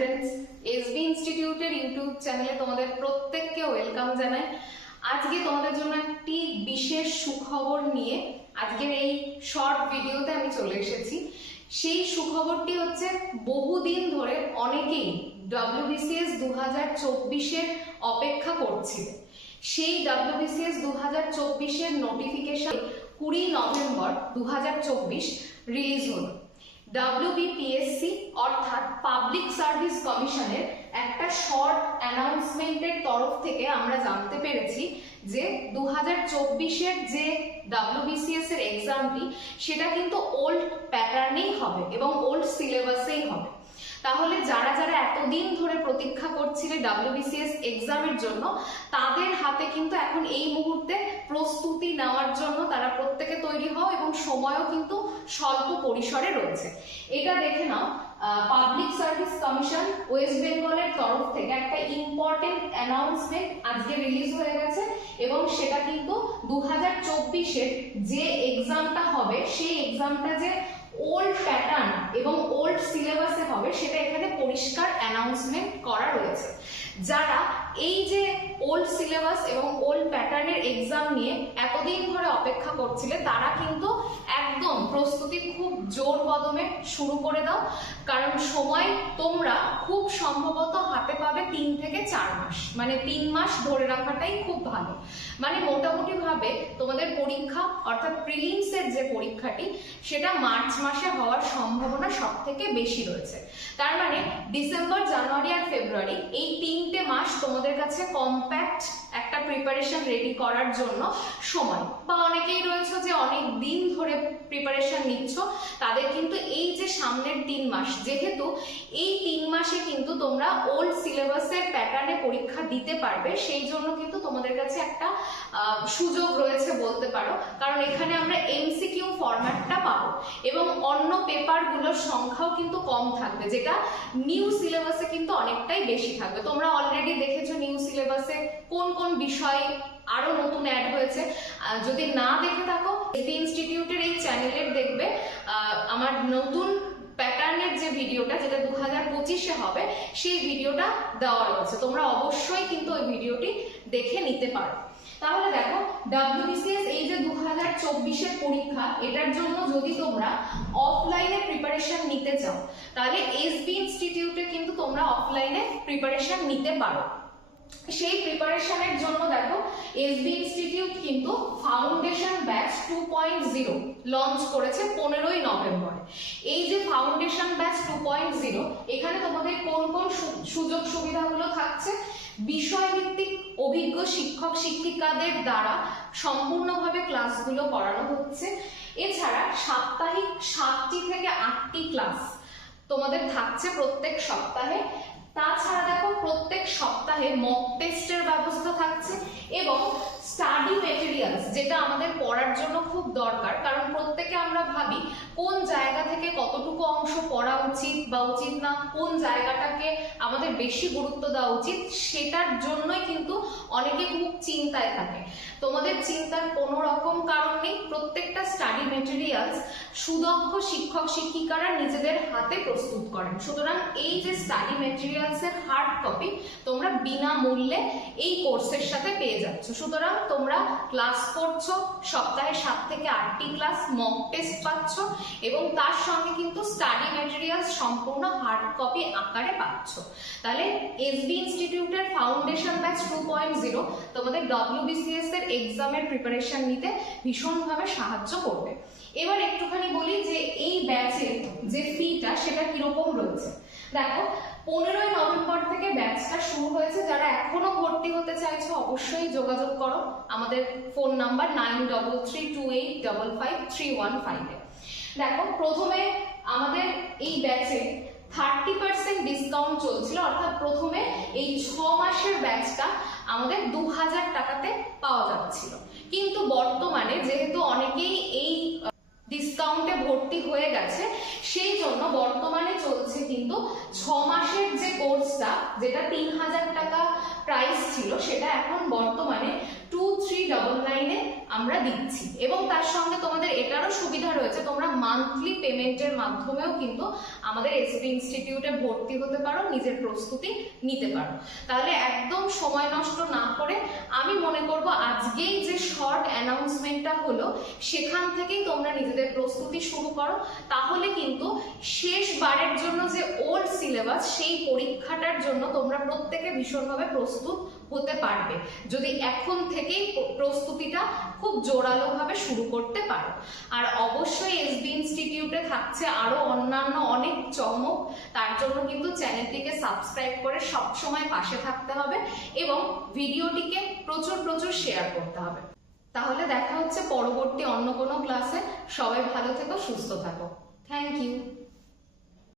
Friends SB ইনস্টিটিউটের YouTube চ্যানেলে তোমাদের প্রত্যেককে ওয়েলকাম জানাই। আজকে তোমাদের জন্য একটি বিশেষ সুখবর নিয়ে আজকের এই শর্ট ভিডিওতে আমি চলে এসেছি। সেই সুখবরটি হচ্ছে বহুদিন ধরে অনেকেই ডব্লিউবিসিএস দু হাজার চব্বিশের অপেক্ষা করছিল। সেই ডব্লিউবিসিএস দু হাজার চব্বিশের নোটিফিকেশন কুড়ি নভেম্বর দু হাজার চব্বিশ রিলিজ হলো। ডাব্লিউবিপিএসসি অর্থাৎ পাবলিক সার্ভিস কমিশনের একটা শর্ট অ্যানাউন্সমেন্টের তরফ থেকে আমরা জানতে পেরেছি যে দু হাজার চব্বিশের যে ডাব্লিউবিসিএস এর এক্সামটি সেটা কিন্তু ওল্ড প্যাটার্নেই হবে এবং ওল্ড সিলেবাসেই হবে। তাহলে যারা যারা এতদিন ধরে প্রতীক্ষা করছিলে ডাব্লিউবিসিএস এক্সামের জন্য, তাদের হাতে কিন্তু এখন এই মুহূর্তে প্রস্তুতি নেওয়ার জন্য তারা প্রত্যেকে তৈরি হও এবং সময়ও কিন্তু স্বল্প পরিসরে রয়েছে। এটা দেখে নাও পাবলিক সার্ভিস কমিশন ওয়েস্ট বেঙ্গলের তরফ থেকে একটা ইম্পর্টেন্ট অ্যানাউন্সমেন্ট আজকে রিলিজ হয়ে গেছে এবং সেটা কিন্তু দু হাজার চব্বিশের যে এক্সামটা হবে, সেই এক্সামটা যে ওল্ড প্যাটার্ন এবং ওল্ড সিলেবাসে হবে, সেটা এখানে পরিষ্কার অ্যানাউন্সমেন্ট করা রয়েছে। যারা এই যে ওল্ড সিলেবাস এবং ওল্ড প্যাটার্নের এক্সাম নিয়ে এতদিন ধরে অপেক্ষা করছিলে, তারা কিন্তু একদম প্রস্তুতি খুব জোর কদমে শুরু করে দাও। কারণ সময় তোমরা খুব সম্ভবত হাতে পাবে তিন থেকে চার মাস। মানে তিন মাস ধরে রাখাটাই খুব ভালো। মানে মোটামুটি ভাবে তোমাদের পরীক্ষা, অর্থাৎ প্রিলিমসের যে পরীক্ষাটি, সেটা মার্চ মাসে হওয়ার সম্ভাবনা সব থেকে বেশি রয়েছে। তার মানে ডিসেম্বর জানুয়ারি আর ফেব্রুয়ারি এই তিনটে তোমাদের কাছে কম্প্যাক্ট প্রিপারেশন রেডি করার জন্য সময়। বা অনেকেই রয়েছে যে অনেক দিন ধরে প্রিপারেশন নিচ্ছ, তাদের কিন্তু এই যে সামনের তিন মাস, যেহেতু এই তিন মাসে কিন্তু তোমরা ওল্ড সিলেবাসের প্যাটার্নে পরীক্ষা দিতে পারবে, সেই জন্য কিন্তু তোমাদের কাছে একটা সুযোগ রয়েছে বলতে পারো। কারণ এখানে আমরা এমসিকিউ ফরম্যাটটা পাবো এবং অন্য পেপারগুলোর সংখ্যাও কিন্তু কম থাকবে, যেটা নিউ সিলেবাসে কিন্তু অনেকটাই বেশি থাকবে। তোমরা অলরেডি দেখেছ নিউ সিলেবাসে কোন কোন বিষয় আরও নতুন অ্যাড হয়েছে। যদি না দেখে থাকো এসবি ইনস্টিটিউটের এই চ্যানেলের দেখবে। আমার নতুন প্যাটার্নের যে ভিডিওটা যেটা দু হাজার পঁচিশে হবে, সেই ভিডিওটা দেওয়া রয়েছে। তোমরা অবশ্যই কিন্তু ওই ভিডিওটি দেখে নিতে পারো। তাহলে দেখো ডাব্লিউবিসিএস এই যে দু হাজার চব্বিশের পরীক্ষা, এটার জন্য যদি তোমরা অফলাইনে প্রিপারেশন নিতে চাও, তাহলে এসবি ইনস্টিটিউটে কিন্তু তোমরা অফলাইনে প্রিপারেশন নিতে পারো। সেই প্রিপারেশনের জন্য দেখো এসবি ইনস্টিটিউট কিন্তু foundation batch two point zero launch করেছে পনেরোই নভেম্বর। এই যে foundation batch two point zero এখানে তোমাদের কোন কোন সুযোগ সুবিধাগুলো থাকছে? বিষয়ভিত্তিক অভিজ্ঞ শিক্ষক শিক্ষিকাদের দ্বারা সম্পূর্ণভাবে ক্লাসগুলো করানো হচ্ছে। এছাড়া সাপ্তাহিক সাতটি থেকে আটটি ক্লাস তোমাদের থাকছে প্রত্যেক সপ্তাহে। তাছাড়া দেখো প্রত্যেক সপ্তাহে মক টেস্টের ব্যবস্থা থাকছে এবং স্টাডি মেটেরিয়ালস যেটা আমাদের পড়ার জন্য খুব দরকার, কারণ প্রত্যেকে আমরা ভাবি কোন জায়গা থেকে কতটুকু অংশ পড়া উচিত বা উচিত না, কোন জায়গাটাকে আমাদের বেশি গুরুত্ব দেওয়া উচিত, সেটার জন্যই কিন্তু অনেকে খুব চিন্তায় থাকে। তোমাদের চিন্তার কোনো রকম কারণ নেই, প্রত্যেকটা স্টাডি মেটেরিয়ালস সুদক্ষ শিক্ষক শিক্ষিকারা নিজেদের হাতে প্রস্তুত করেন। সুতরাং এই যে স্টাডি মেটেরিয়ালস এর হার্ড কপি তোমরা বিনামূল্যে এই কোর্সের সাথে পেয়ে যাচ্ছ। সুতরাং তোমরা ক্লাস করছ, সপ্তাহে সাত থেকে আটটি ক্লাস মক টেস্ট পাচ্ছ এবং তার সঙ্গে কিন্তু স্টাডি মেটেরিয়ালস সম্পূর্ণ হার্ড কপি আকারে পাচ্ছ। তাহলে এসবি ইনস্টিটিউটের foundation batch two point zero তোমাদের ডব্লিউবিসিএস এর এক্সামের প্রিপারেশন নিতে ভীষণভাবে সাহায্য করবে। এবার একটুখানি বলি যে এই ব্যাচের যে ফিটা সেটা কীরকম রয়েছে? দেখো, পনেরোই নভেম্বর থেকে ব্যাচটা শুরু হয়েছে। যারা এখনও ভর্তি হতে চাইছো, অবশ্যই যোগাযোগ করো। আমাদের phone number nine double three two eight double five three one ফাইভে দেখো, প্রথমে আমাদের এই ব্যাচে থার্টি পার্সেন্ট ডিসকাউন্ট চলছিল। অর্থাৎ প্রথমে এই ছ মাসের ব্যাচটা আমাদের দু হাজার টাকাতে পাওয়া যাচ্ছিল। কিন্তু বর্তমানে যেহেতু অনেকেই এই ডিসকাউন্টে ভর্তি হয়ে গেছে, সেই জন্য বর্তমানে চলছে কিন্তু ছ মাসের যে কোর্সটা যেটা তিন হাজার টাকা প্রাইস ছিল, সেটা এখন বর্তমানে টু থ্রি ডবল নাইনে আমরা দিচ্ছি। এবং তার সঙ্গে তোমাদের এটারও সুবিধা রয়েছে, তোমরা মান্থলি পেমেন্টের মাধ্যমেও কিন্তু আমাদের এসবি ইনস্টিটিউটে ভর্তি হতে পারো, নিজের প্রস্তুতি নিতে পারো। তাহলে একদম সময় নষ্ট না করে আমি মনে করব আজকেই যে শর্ট অ্যানাউন্সমেন্টটা হলো, সেখান থেকেই তোমরা নিজেদের প্রস্তুতি শুরু করো। তাহলে কিন্তু শেষবারের জন্য যে ওল্ড সিলেবাস সেই পরীক্ষাটার জন্য তোমরা প্রত্যেকে ভীষণভাবে প্রস্তুত হতে পারবে। যদি এখন থেকেই প্রস্তুতিটা খুব জোরালোভাবে শুরু করতে পারো। আর অবশ্যই এসবি ইনস্টিটিউটে থাকছে আরও অন্যান্য অনেক চমক। তার জন্য কিন্তু চ্যানেলটিকে সাবস্ক্রাইব করে সবসময় পাশে থাকতে হবে এবং ভিডিওটিকে প্রচুর প্রচুর শেয়ার করতে হবে। তাহলে দেখা হচ্ছে পরবর্তী অন্য কোনো ক্লাসে। সবাই ভালো থেকো, সুস্থ থাকো। Thank you